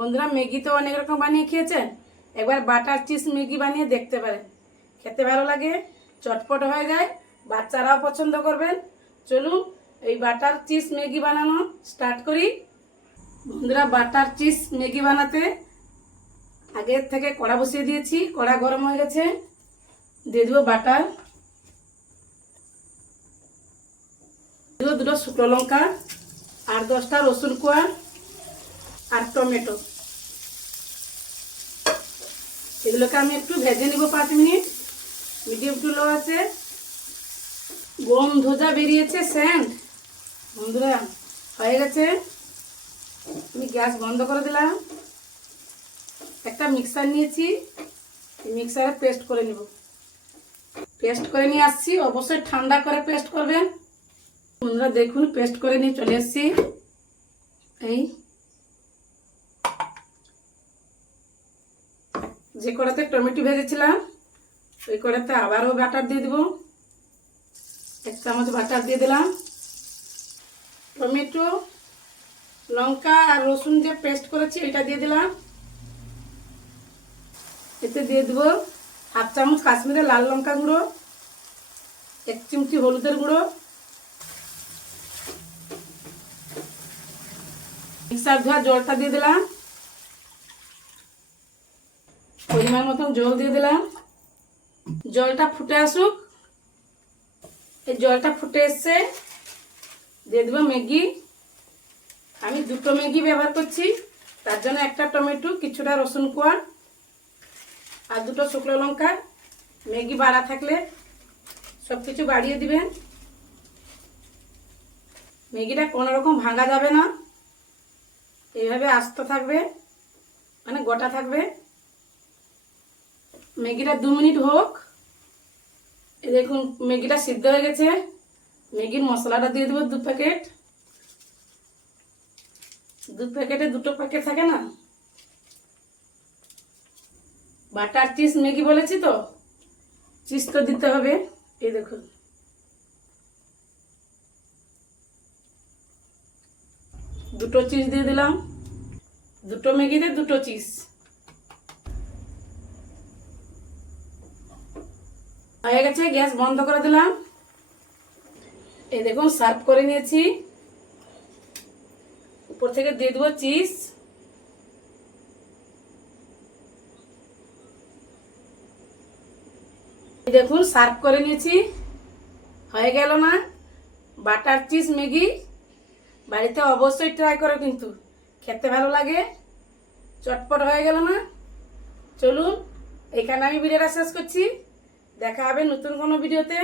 বন্ধুরা, ম্যাগি তো অনেক রকম বানিয়ে খেয়েছেন, একবার বাটার চিজ ম্যাগি বানিয়ে দেখতে পারেন। খেতে ভালো লাগে, চটপট হয়ে যায়, বাচ্চারাও পছন্দ করবেন। চলুন এই বাটার চিজ ম্যাগি বানানো স্টার্ট করি। বন্ধুরা, বাটার চিজ ম্যাগি বানাতে আগের থেকে কড়া বসিয়ে দিয়েছি। কড়া গরম হয়ে গেছে, দিয়ে দেবো বাটার, দেবো দুটো শুকনো লঙ্কা, আর 10টা রসুন কোয়া, আর টমেটো। এগুলোকে আমি একটু ভেজে নিব 5 মিনিট, মিডিয়াম টু লো আছে। গন্ধ যা বেরিয়েছে, সেন্ট। বন্ধুরা, হয়ে গেছে। আমি গ্যাস বন্ধ করে দিলাম। একটা মিক্সার নিয়েছি, মিক্সারে পেস্ট করে নিব। পেস্ট করে নিয়ে আসছি, অবশ্যই ঠান্ডা করে পেস্ট করবেন। বন্ধুরা দেখুন, পেস্ট করে নিয়ে চলে এসেছি। এই যে কড়াতে টমেটো ভেজেছিলাম, ওই কড়াতে আবারও বাটার দিয়ে দিব। 1 চামচ বাটার দিয়ে দিলাম। টমেটো, লঙ্কা আর রসুন যে পেস্ট করেছি এটা দিয়ে দিলাম। এতে দিয়ে দেবো 1/2 চামচ কাশ্মীরি লাল লঙ্কা গুঁড়ো, 1 চিমটি হলুদের গুঁড়ো। মিক্সার ধোয়া জলটা দিয়ে দিলাম, পরিমাণ মতন জল দিয়ে দিলাম। জলটা ফুটে আসুক। এই জলটা ফুটে এসছে, দিয়ে দেবো ম্যাগি। আমি 2টো ম্যাগি ব্যবহার করছি, তার জন্য 1টা টমেটো, কিছুটা রসুন কোয়া আর 2টো শুকনো লঙ্কা। ম্যাগি বাড়া থাকলে সব কিছু বাড়িয়ে দিবেন। ম্যাগিটা কোনো রকম ভাঙা যাবে না, এইভাবে আস্ত থাকবে, মানে গোটা থাকবে। ম্যাগিটা 2 মিনিট হোক। এই দেখুন ম্যাগিটা সিদ্ধ হয়ে গেছে। ম্যাগির মশলাটা দিয়ে দেবো 2 প্যাকেট। 2 প্যাকেটে 2টো প্যাকেট থাকে না, বাটার চিজ ম্যাগি বলেছি তো, চিজ তো দিতে হবে। এই দেখুন, দুটো চিজ দিয়ে দিলাম। 2টো ম্যাগিতে 2টো চিজ হয়ে গেছে। গ্যাস বন্ধ করে দিলাম। এই দেখুন, সার্ভ করে নিয়েছি। উপর থেকে দিয়ে দেবো চিজ। দেখুন, সার্ভ করে নিয়েছি। হয়ে গেল না বাটার চিজ ম্যাগি? বাড়িতে অবশ্যই ট্রাই করো, কিন্তু খেতে ভালো লাগে, চটপট হয়ে গেল না? চলুন এখানে আমি ভিডিওটা শেষ করছি। দেখা হবে নতুন কোনো ভিডিওতে।